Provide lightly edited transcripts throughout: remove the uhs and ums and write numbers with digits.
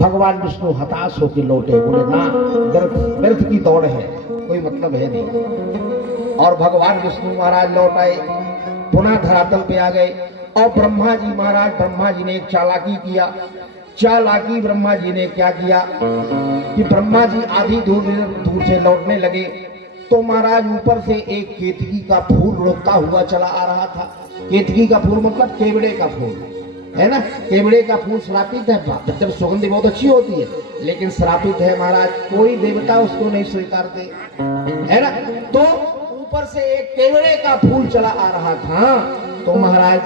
भगवान विष्णु हताश होकर लौटे, बोले ना, व्यर्थ की दौड़ है, कोई मतलब है नहीं। और भगवान विष्णु महाराज लौट आए, पुनः धरातल पे आ गए। और ब्रह्मा जी महाराज, ब्रह्मा जी ने एक चालाकी किया। चालाकी ब्रह्मा जी ने क्या किया कि ब्रह्मा जी आधी दूर से लौटने लगे तो महाराज ऊपर से एक केतकी का फूल उड़ता हुआ चला आ रहा था। केतकी का फूल मतलब केवड़े का फूल है ना। केवड़े का फूल श्रापित है, जब सुगंध बहुत अच्छी होती है, लेकिन श्रापित है महाराज, कोई देवता उसको नहीं स्वीकारते है ना। तो ऊपर से एक केवड़े का फूल चला आ रहा था, तो महाराज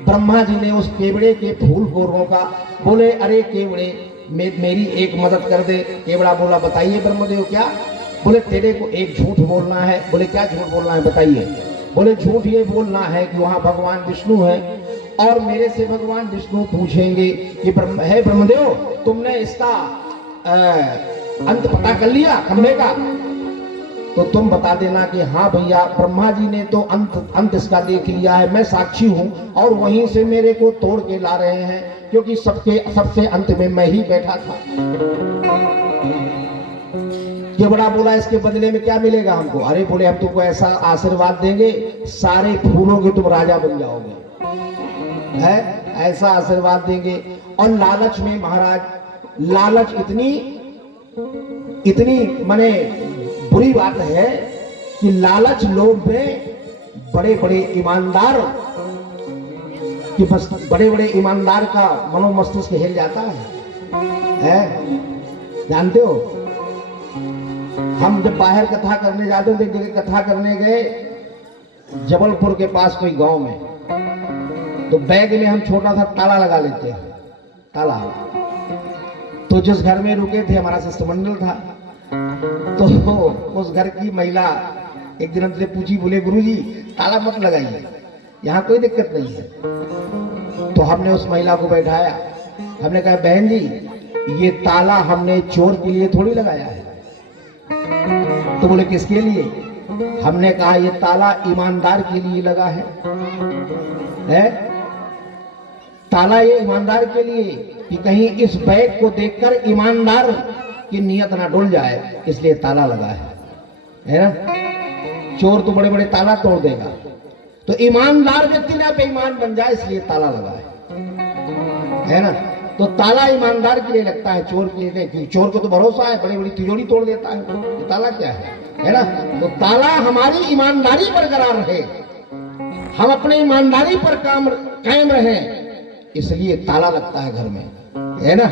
ब्रह्मा जी ने उस केवड़े के फूल को रोका। बोले अरे केवड़े, मेरी एक मदद कर दे। केवड़ा बोला बताइए ब्रह्मदेव क्या। बोले तेरे को एक झूठ बोलना है। बोले क्या झूठ बोलना है बताइए। बोले झूठ ये बोलना है कि वहां भगवान विष्णु है और मेरे से भगवान विष्णु पूछेंगे कि हे ब्रह्मदेव, तुमने इसका अंत पता कर लिया खंभे का, तो तुम बता देना कि हाँ भैया, ब्रह्मा जी ने तो अंत इसका देख लिया है, मैं साक्षी हूं और वहीं से मेरे को तोड़ के ला रहे हैं, क्योंकि सबसे अंत में मैं ही बैठा था। ये बड़ा बोला इसके बदले में क्या मिलेगा हमको। अरे बोले हम तुमको ऐसा आशीर्वाद देंगे, सारे फूलों के तुम राजा बन जाओगे, है ऐसा आशीर्वाद देंगे। और लालच में महाराज, लालच इतनी माने बुरी बात है कि लालच लोग में बड़े बड़े ईमानदार कि बस बड़े बड़े ईमानदार का मनोमस्तिष्क हिल जाता है। जानते हो, हम जब बाहर कथा करने जाते थे, एक जगह कथा करने गए जबलपुर के पास कोई गांव में, तो बैग में हम छोटा सा ताला लगा लेते हैं, ताला। तो जिस घर में रुके थे हमारा शिष्टमंडल था, तो उस घर की महिला एक दिन हमसे पूछी, बोले गुरुजी ताला मत लगाइए, यहाँ कोई दिक्कत नहीं है। तो हमने उस महिला को बैठाया, हमने कहा बहन जी ये ताला हमने चोर के लिए थोड़ी लगाया है। तो बोले किसके लिए। हमने कहा ये ताला ईमानदार के लिए लगा है? ताला ये ईमानदार के लिए कि कहीं इस बैग को देखकर ईमानदार की नियत ना डुल जाए, इसलिए ताला लगा है ना। चोर तो बड़े बड़े ताला तोड़ देगा, तो ईमानदार व्यक्ति ना बेईमान बन जाए, इसलिए ताला लगा है ना। तो ताला ईमानदार के लिए लगता है, चोर के लिए नहीं। चोर को तो भरोसा है, बड़ी बड़ी तिजोरी तोड़ देता है, तो ताला क्या है ना। तो ताला हमारी ईमानदारी बरकरार रहे, हम अपने ईमानदारी पर कायम रहे, इसलिए ताला लगता है घर में, है ना।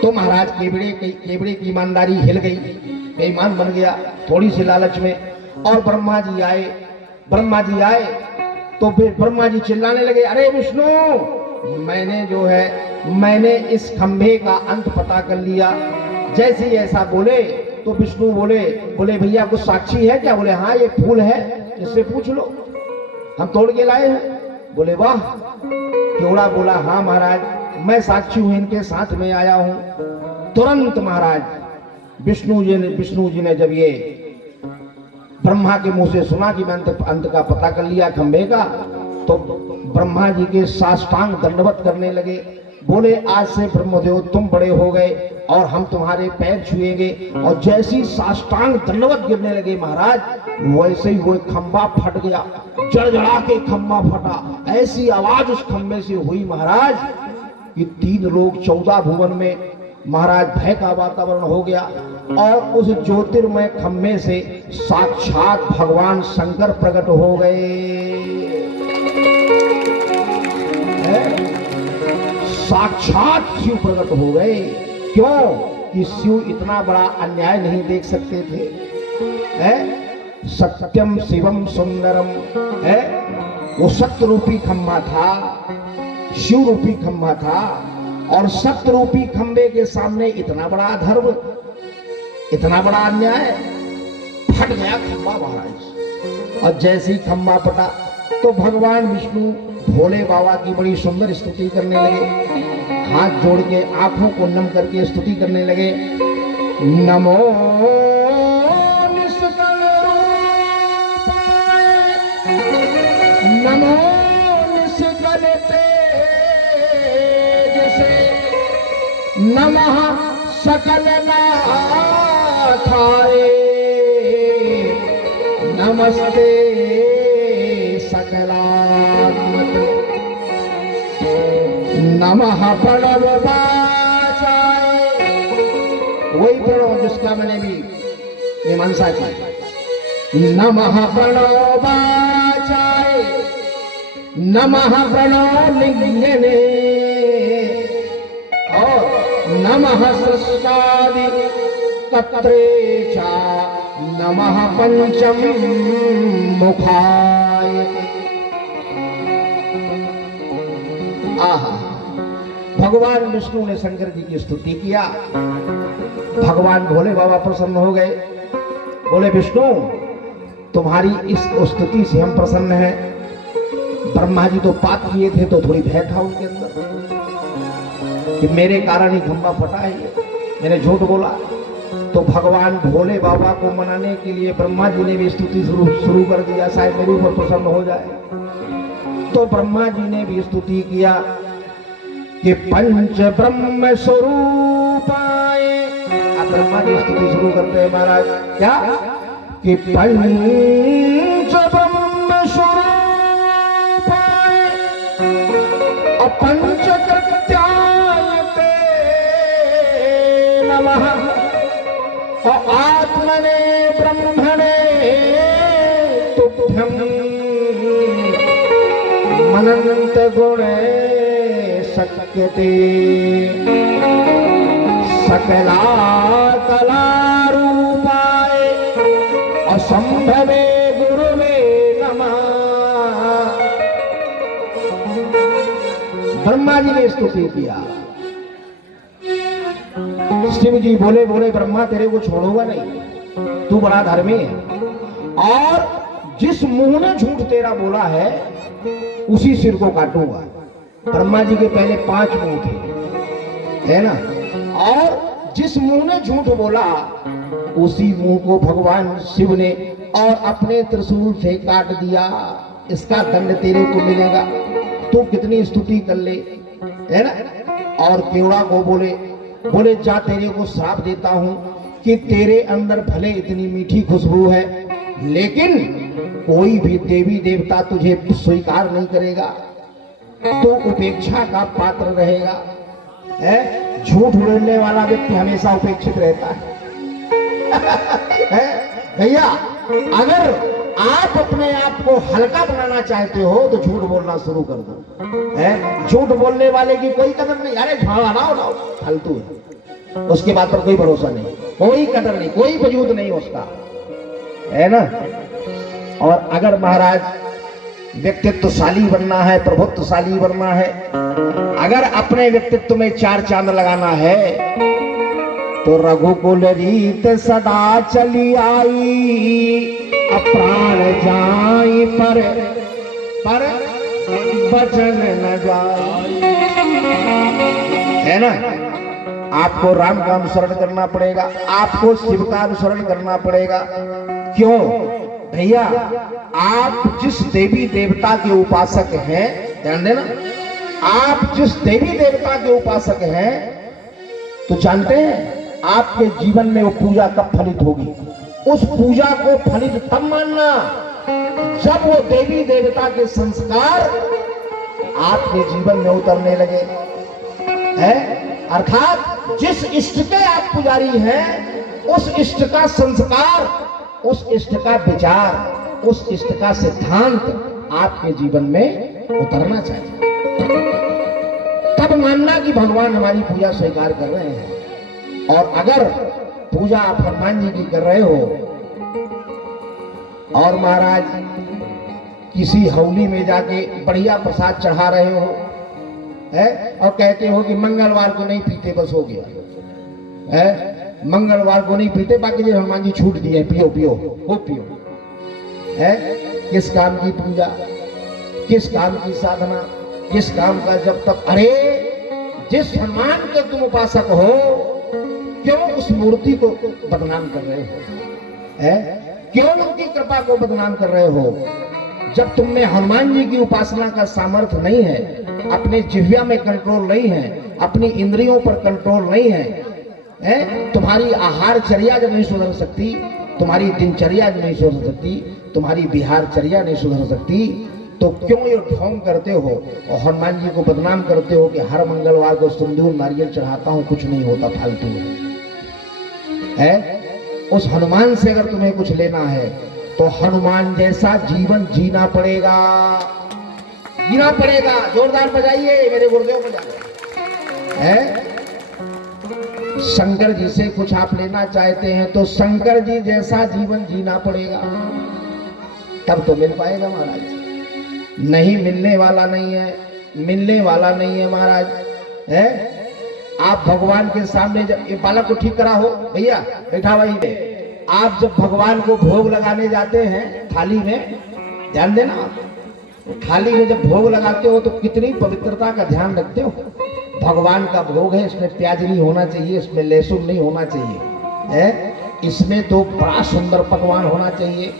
तो महाराज केवड़े की ईमानदारी हिल गई, बेईमान बन गया थोड़ी सी लालच में। और ब्रह्मा जी आए तो फिर ब्रह्मा जी चिल्लाने लगे, अरे विष्णु, मैंने इस खंभे का अंत पता कर लिया। जैसे ही ऐसा बोले तो विष्णु बोले भैया कुछ साक्षी है क्या। बोले हाँ ये फूल है, इससे पूछ लो, हम तोड़ के लाए हैं। बोले वाह। केवड़ा बोला हाँ महाराज, मैं साक्षी हूं, इनके साथ में आया हूं। तुरंत महाराज विष्णु जी ने जब ये ब्रह्मा के मुंह से सुना कि मैं अंत का पता कर लिया खंभे का, तो ब्रह्मा जी के साष्टांग दंडवत करने लगे। बोले आज से ब्रह्मदेव तुम बड़े हो गए और हम तुम्हारे पैर छुएंगे। और जैसी साष्टांग दंडवत गिरने लगे महाराज, वैसे ही वो खंभा फट गया, जड़जड़ा के खंभा फटा। ऐसी आवाज उस खंभे से हुई महाराज कि 3 लोग 14 भुवन में महाराज भय का वातावरण हो गया। और उस ज्योतिर्मय खंभे से साक्षात भगवान शंकर प्रकट हो गए। साक्षात शिव प्रकट हो गए। क्यों कि शिव इतना बड़ा अन्याय नहीं देख सकते थे। सत्यम शिवम सुंदरम है, वो सत्य रूपी खंभा था, शिव रूपी खंभा था। और सत्य रूपी खंभे के सामने इतना बड़ा अधर्म, इतना बड़ा अन्याय, फट गया खंभा महाराज। और जैसे ही खंभा फटा तो भगवान विष्णु भोले बाबा की बड़ी सुंदर स्तुति करने लगे, हाथ जोड़ के आंखों को नम करके स्तुति करने लगे। नमो निष्कल रूपाय, नमो निष्कल तेज, नमः सकल नाथाय नमस्ते सकलात्मके नमः प्रणववाचाय, वही प्रणव जिसका मैंने भी मीमांसा की। नमः प्रणववाचाय नमः प्रणवलिंगिने और नमः सृष्टादि तत्रे च नमः पंचम मुखाय। आहा, भगवान विष्णु ने शंकर जी की स्तुति किया। भगवान भोले बाबा प्रसन्न हो गए, बोले विष्णु तुम्हारी इस स्तुति से हम प्रसन्न हैं। ब्रह्मा जी तो पाप किए थे तो थोड़ी भय था उनके अंदर कि मेरे कारण ही खंभा फटा है, मैंने झूठ बोला। तो भगवान भोले बाबा को मनाने के लिए ब्रह्मा जी ने भी स्तुति शुरू कर दिया, शायद मेरे ऊपर प्रसन्न हो जाए। तो ब्रह्मा जी ने भी स्तुति किया कि पंच ब्रह्म स्वरूपाय। अब ब्रह्मा जी स्तुति शुरू करते हैं महाराज, क्या कि पंच ब्रह्म स्वरूपाय पंच कृत्यायते नमः आत्मने ब्रह्मणे तुभ्यं मनंत गुणे शक्यते सकला कलारूपाय असंभवे गुरुवे नमः। ब्रह्मा जी ने स्तुति किया। शिव जी बोले बोले ब्रह्मा तेरे को छोड़ूंगा नहीं, तू बड़ा धर्मी है और जिस मुंह ने झूठ तेरा बोला है उसी सिर को काटूंगा। ब्रह्मा जी के पहले 5 मुंह थे, है ना, और जिस मुंह ने झूठ बोला उसी मुंह को भगवान शिव ने और अपने त्रिशूल से काट दिया। इसका दंड तेरे को मिलेगा, तू कितनी स्तुति कर ले, है ना। और केवड़ा को बोले बोले जा तेरे को श्राप देता हूं कि तेरे अंदर भले इतनी मीठी खुशबू है लेकिन कोई भी देवी देवता तुझे स्वीकार नहीं करेगा, तो उपेक्षा का पात्र रहेगा। है झूठ बोलने वाला व्यक्ति हमेशा उपेक्षित रहता है। भैया अगर आप अपने आप को हल्का बनाना चाहते हो तो झूठ बोलना शुरू कर दो। झूठ बोलने वाले की कोई कदर नहीं, अरे लाओ फालतू है, उसके बात पर कोई भरोसा नहीं, कोई कदर नहीं, कोई वजूद नहीं उसका, है ना। और अगर महाराज व्यक्तित्वशाली बनना है, प्रभुत्वशाली बनना है, अगर अपने व्यक्तित्व में 4 चांद लगाना है तो रघुकुल रीत सदा चली आई, अप्राण जाई पर वचन न जाई, है ना। आपको राम का अनुसरण करना पड़ेगा, आपको शिव का अनुसरण करना पड़ेगा। क्यों भैया, आप जिस देवी देवता के उपासक हैं, ध्यान देना, आप जिस देवी देवता के उपासक हैं तो जानते हैं आपके जीवन में वो पूजा कब फलित होगी। उस पूजा को फलित तब मानना जब वो देवी देवता के संस्कार आपके जीवन में उतरने लगे, है। अर्थात जिस इष्ट के आप पुजारी हैं उस इष्ट का संस्कार, उस इष्ट का विचार, उस इष्ट का सिद्धांत आपके जीवन में उतरना चाहिए, तब मानना कि भगवान हमारी पूजा स्वीकार कर रहे हैं। और अगर पूजा आप हनुमान जी की कर रहे हो और महाराज किसी हौली में जाके बढ़िया प्रसाद चढ़ा रहे हो, है, और कहते हो कि मंगलवार को नहीं पीते बस हो गया, है, मंगलवार को नहीं पीते, बाकी जो हनुमान जी छूट दिए पियो पियो वो पियो, है। किस काम की पूजा, किस काम की साधना, किस काम का जब तक। अरे जिस हनुमान के तुम उपासक हो क्यों उस मूर्ति को बदनाम कर रहे हो, है, क्यों उनकी कृपा को बदनाम कर रहे हो। जब तुम में हनुमान जी की उपासना का सामर्थ्य नहीं है, अपने जिह्वा में कंट्रोल नहीं है, अपनी इंद्रियों पर कंट्रोल नहीं है, तुम्हारी आहारचर्या जब नहीं सुधर सकती, तुम्हारी दिनचर्या जब नहीं सुधर सकती, तुम्हारी विहारचर्या नहीं सुधर सकती, तो क्यों ये ढोंग करते हो और हनुमान जी को बदनाम करते हो कि हर मंगलवार को सिंदूर नारियल चढ़ाता हूं, कुछ नहीं होता, फालतू है। उस हनुमान से अगर तुम्हें कुछ लेना है तो हनुमान जैसा जीवन जीना पड़ेगा, जीना पड़ेगा। जोरदार बजाइए, मेरे गुरुदेव बजाइए। है शंकर जी से कुछ आप लेना चाहते हैं तो शंकर जी जैसा जीवन जीना पड़ेगा, तब तो मिल पाएगा महाराज। नहीं मिलने वाला नहीं है, मिलने वाला नहीं है महाराज। है आप भगवान के सामने, जब ये बालक को ठीक करा हो भैया, बैठा वही में, आप जब भगवान को भोग लगाने जाते हैं थाली में, ध्यान देना, थाली में जब भोग लगाते हो तो कितनी पवित्रता का ध्यान रखते हो। भगवान का भोग है, इसमें प्याज नहीं होना चाहिए, इसमें लहसुन नहीं होना चाहिए, है इसमें तो बड़ा सुंदर पकवान होना चाहिए,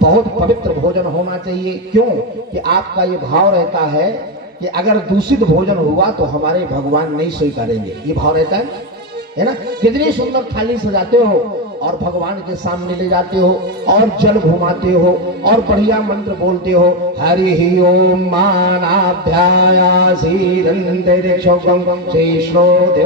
बहुत पवित्र भोजन होना चाहिए। क्यों कि आपका ये भाव रहता है कि अगर दूषित भोजन हुआ तो हमारे भगवान नहीं स्वीकारेंगे, ये भाव रहता है ना। कितनी सुंदर थाली सजाते हो और भगवान के सामने ले जाते हो और जल घुमाते हो और बढ़िया मंत्र बोलते हो, हरि ओम मानाभ्याया